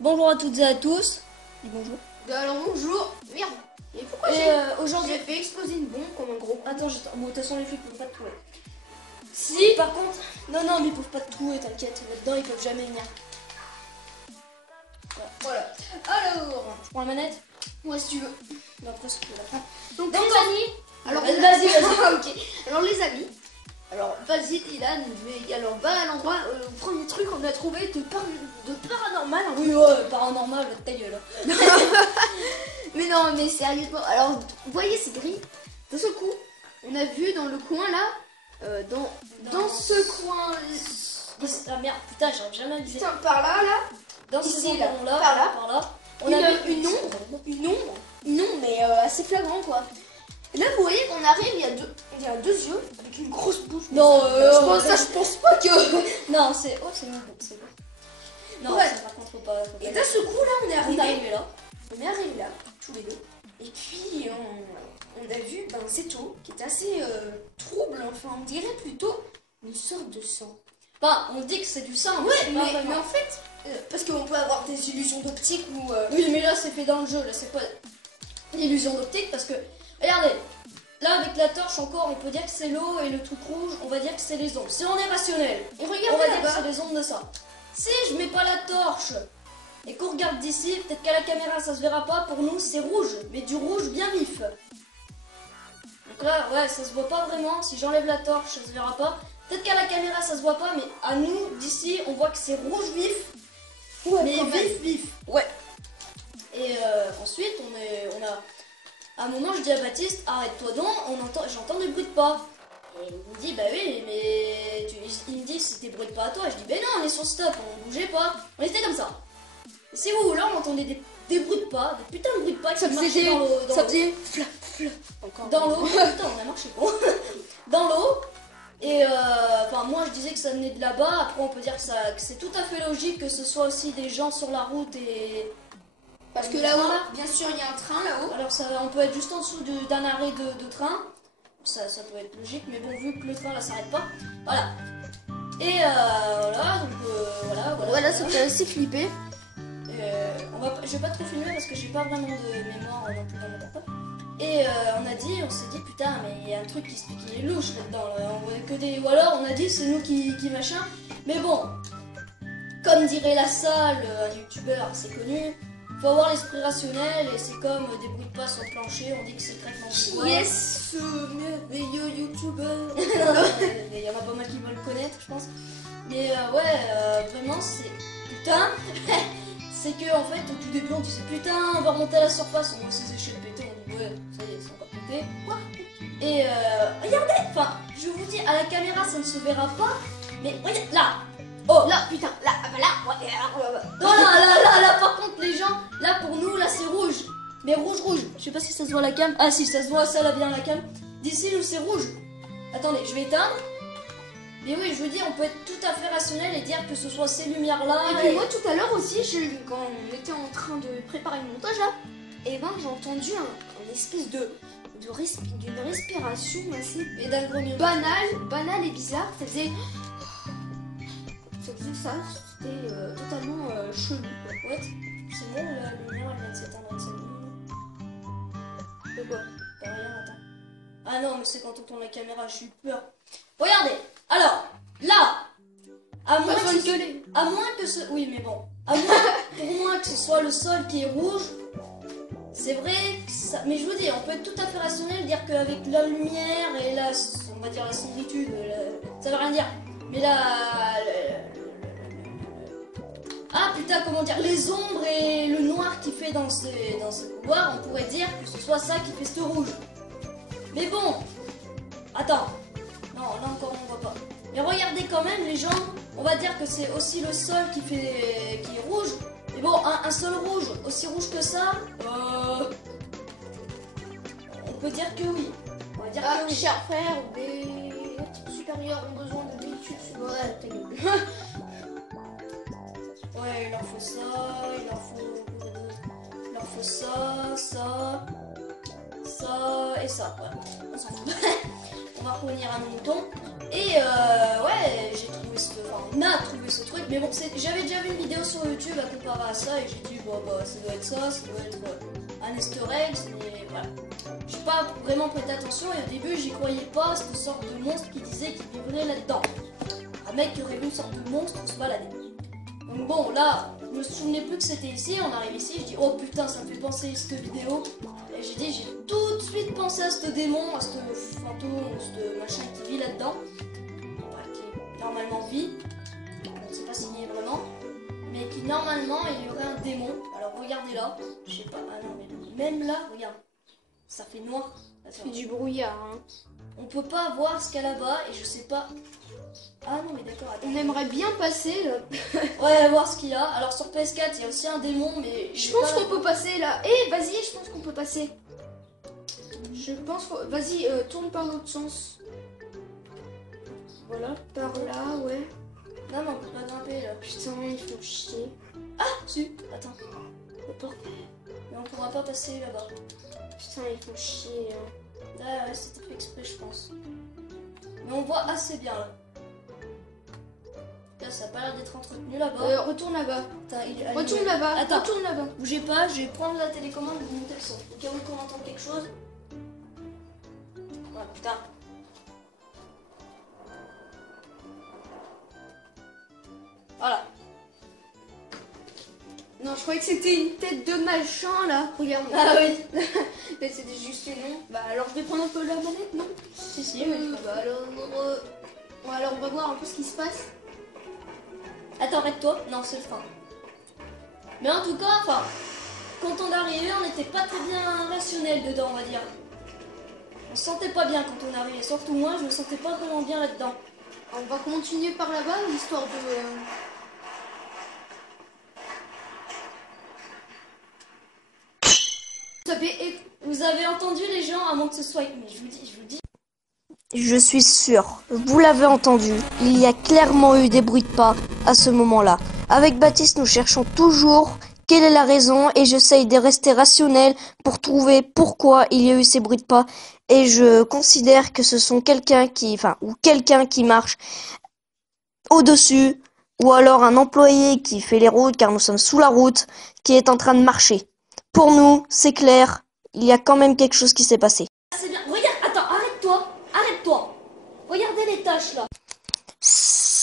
Bonjour à toutes et à tous. Dis bonjour. Alors bonjour. Merde. Mais pourquoi Aujourd'hui, j'ai fait exploser une bombe comme un gros. attends, bon, de toute façon les flics peuvent pas te trouver. Si. Par contre, non, mais ils peuvent pas te trouver, t'inquiète. Là-dedans, ils peuvent jamais venir. Voilà. Alors. Je prends la manette. Moi si tu veux. Non, après, c'est plus là. Donc D'accord. les amis. Alors Vas-y. ok. Alors les amis. Alors vas-y Dylan. Mais alors va à l'endroit. Premier truc qu'on a trouvé de paranormal. Hein. Oui, ouais, paranormal, ta gueule. Mais non, mais sérieusement. Alors vous voyez c'est gris. De ce coup, on a vu dans le coin là. Dans ce coin. Ah merde, putain, j'arrive jamais à viser. Putain, par là. Dans ici, ces endroits là, là, par là, on Une a ombre, mais assez flagrant quoi. Et là vous voyez qu'on arrive, il y a deux yeux avec une grosse bouche. Non, je pense pas que. Non, c'est c'est bon, c'est bon. Non, Ouais. ça, par contre, faut pas. Et d'un ce coup là on est On est arrivé. arrivé là. On est arrivé là, tous les deux. Et puis on a vu cette eau qui était assez trouble, enfin on dirait plutôt une sorte de sang. Enfin, on dit que c'est du sang. Ouais, c'est pas mais vraiment. en fait, parce qu'on peut avoir des illusions d'optique ou. Oui, mais là, c'est fait dans le jeu. Là, c'est pas l'illusion d'optique parce que, regardez, là, avec la torche, encore, on peut dire que c'est l'eau et le truc rouge, on va dire que c'est les ombres. Si on est rationnel, Et on va regardez dire que là-bas. c'est les ombres de ça. Si je mets pas la torche et qu'on regarde d'ici, peut-être qu'à la caméra, ça se verra pas. Pour nous, c'est rouge, mais du rouge bien vif. Donc là, ouais, ça se voit pas vraiment. Si j'enlève la torche, ça se verra pas. Peut-être qu'à la caméra, ça se voit pas, mais à nous, d'ici, on voit que c'est rouge vif. Ouais, Mais quand même. vif. Ouais. Et ensuite, on a. À un moment, je dis à Baptiste, arrête-toi donc, j'entends des bruits de pas. Et il me dit, bah oui, mais. Il me dit, c'est des bruits de pas à toi. Et je dis, ben non, on est sur stop, on bougeait pas. On était comme ça. Et c'est où là, on entendait des bruits de pas, des putains de bruits de pas qui marchaient dans l'eau. Ça faisait flap. Encore. Dans l'eau. Putain, on a marché, bon. Dans l'eau. Et enfin, moi je disais que ça venait de là-bas. Après, on peut dire que c'est tout à fait logique que ce soit aussi des gens sur la route et. Parce que là-haut, bien sûr, il y a un train là-haut. Alors ça, on peut être juste en dessous d'un arrêt de train, ça peut être logique, mais bon, vu que le train là s'arrête pas, voilà. Et voilà, donc Voilà, ça fait assez flipper. je vais pas trop filmer parce que j'ai pas vraiment de mémoire non plus dans mon portable. Et on s'est dit putain, mais il y a un truc qui est louche là-dedans, là. On voit que des. Ou alors on a dit c'est nous qui machin, mais bon, comme dirait la salle, un youtubeur assez connu. Faut avoir l'esprit rationnel et c'est comme des bruits de pas sur le plancher, on dit que c'est le traitement du bois. Yes, ce merveilleux youtubeur. Il y en a pas mal qui veulent le connaître, je pense. Mais ouais, vraiment, c'est putain. C'est que en fait, au tout début, on disait putain, on va remonter à la surface, on voit ces échelles pétées, on dit ouais, ça y est, c'est encore pété. Quoi. Et regardez, enfin, je vous dis, à la caméra, ça ne se verra pas, mais regardez, là. Oh Là, putain, là, ouais. non, là, par contre, les gens, là, pour nous, là, c'est rouge. Mais rouge. Je sais pas si ça se voit à la cam. Ah, si, ça se voit, ça, là, bien à la cam. D'ici, nous, c'est rouge. Attendez, je vais éteindre. Mais oui, je veux dire, on peut être tout à fait rationnel et dire que ce soit ces lumières-là. Et puis moi, tout à l'heure aussi, quand on était en train de préparer le montage là, et ben j'ai entendu un espèce d'une respiration assez Et d'un grognement. banale et bizarre. Ça faisait ça, c'était totalement chelou. Quoi. What? C'est bon, la lumière, elle vient de s'éteindre de 5 minutes. De quoi? T'as rien, attends. Ah non, mais c'est quand on tourne la caméra, j'ai eu peur. Regardez, alors, là, à moins que ce... Oui, mais bon. Pour moi que ce soit le sol qui est rouge, c'est vrai que ça... Mais je vous dis, on peut être tout à fait rationnel, dire qu'avec la lumière et la... On va dire la similitude, ça veut rien dire. Mais ah putain, comment dire, les ombres et le noir qui fait dans ce couloir, on pourrait dire que ce soit ça qui fait ce rouge. Mais bon, attends, non, là encore on voit pas. Mais regardez quand même les gens, on va dire que c'est aussi le sol qui est rouge. Mais bon, un sol rouge, aussi rouge que ça, on peut dire que oui. On va dire que oui. Chers frères, des supérieurs ont besoin de véhicules. Ouais, ta gueule. Ouais, il leur faut ça, il leur faut ça et ça. Voilà, on s'en fout. On va revenir à nos moutons. Et ouais, j'ai trouvé on a trouvé ce truc, mais bon, j'avais déjà vu une vidéo sur YouTube à comparer à ça et j'ai dit bon bah ça doit être ça doit être un easter egg, mais voilà. J'ai pas vraiment prêté attention et au début j'y croyais pas, cette sorte de monstre qui disait qu'il vivrait là-dedans. Un mec qui aurait vu une sorte de monstre se balader. Donc bon, là, je me souvenais plus que c'était ici, on arrive ici, je dis oh putain ça me fait penser à cette vidéo. Et j'ai dit, j'ai tout de suite pensé à ce démon, à ce fantôme, ce machin qui vit là-dedans. Qui normalement vit, on ne sait pas s'il y est vraiment, mais qui normalement il y aurait un démon. Alors regardez là, je sais pas, ah non mais même là, regarde, ça fait noir. Ça fait du brouillard. Hein. On peut pas voir ce qu'il y a là-bas et je sais pas. Ah non mais d'accord. On aimerait bien passer là. Ouais, voir ce qu'il y a. Alors sur PS4 il y a aussi un démon, mais je pense qu'on peut passer là. Eh vas-y, je pense qu'on peut passer. Je pense que... Vas-y, tourne par l'autre sens. Voilà, par là, ouais. Non mais on peut pas grimper là. Putain, il faut chier. Ah si, attends. Mais on pourra pas passer là-bas. Putain, il faut chier. Hein. Ah ouais, c'était fait exprès je pense. Mais on voit assez bien là. Là, ça a pas l'air d'être entretenu là-bas. Retourne là-bas. Attends, retourne là-bas. Attends, retourne là-bas. Bougez pas, je vais prendre la télécommande et vous monter le son. Au cas où qu'on entend quelque chose. Oh putain. Voilà. Non, je croyais que c'était une tête de machin là. Regarde. Ah oui. Mais c'était juste les noms. Bah alors je vais prendre un peu la manette, non? Si, bah alors, ouais, alors on va voir un peu ce qui se passe. Attends, arrête-toi. Non, c'est le frein. Mais en tout cas, enfin, quand on est arrivé, on n'était pas très bien rationnel dedans, on va dire. On se sentait pas bien quand on est arrivé. Surtout moi, je me sentais pas vraiment bien là-dedans. On va continuer par là-bas, histoire de... Vous avez entendu les gens, à moins que ce soit... Mais je vous dis... Je suis sûre, vous l'avez entendu, il y a clairement eu des bruits de pas à ce moment-là. Avec Baptiste, nous cherchons toujours quelle est la raison et j'essaye de rester rationnel pour trouver pourquoi il y a eu ces bruits de pas. Et je considère que ce sont quelqu'un qui marche au-dessus ou alors un employé qui fait les routes car nous sommes sous la route qui est en train de marcher. Pour nous, c'est clair, il y a quand même quelque chose qui s'est passé. C'est bien, regarde, attends, arrête-toi. Regardez les taches là.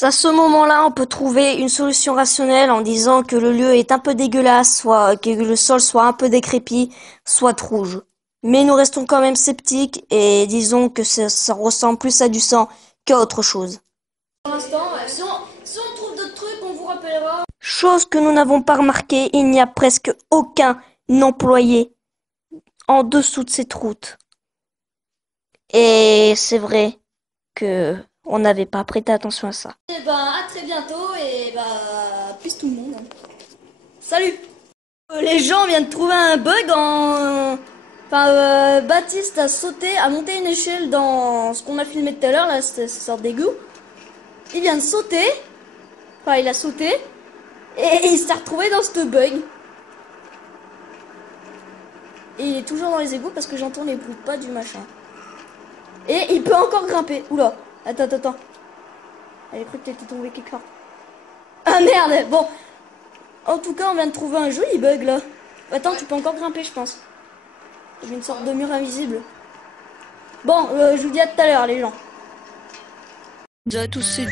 À ce moment-là, on peut trouver une solution rationnelle en disant que le lieu est un peu dégueulasse, soit que le sol soit un peu décrépit, soit rouge. Mais nous restons quand même sceptiques et disons que ça ressemble plus à du sang qu'à autre chose. Pour l'instant, si on trouve d'autres trucs, on vous rappellera. Chose que nous n'avons pas remarqué, il n'y a presque aucun employé en dessous de cette route. Et c'est vrai que on n'avait pas prêté attention à ça. Et ben à très bientôt et plus tout le monde. Salut. Les gens viennent de trouver un bug Baptiste a monté une échelle dans ce qu'on a filmé tout à l'heure, là, cette sorte d'égout. Il vient de sauter. Enfin, il a sauté. Et il s'est retrouvé dans ce bug. Et il est toujours dans les égouts parce que j'entends les bruits de pas du machin. Et il peut encore grimper. Oula. Attends. Elle a cru que t'étais tombé quelque part. Ah merde. Bon. En tout cas, on vient de trouver un joli bug là. Attends, ouais. Tu peux encore grimper, je pense. J'ai une sorte de mur invisible. Bon, je vous dis à tout à l'heure, les gens. Déjà tous, c'est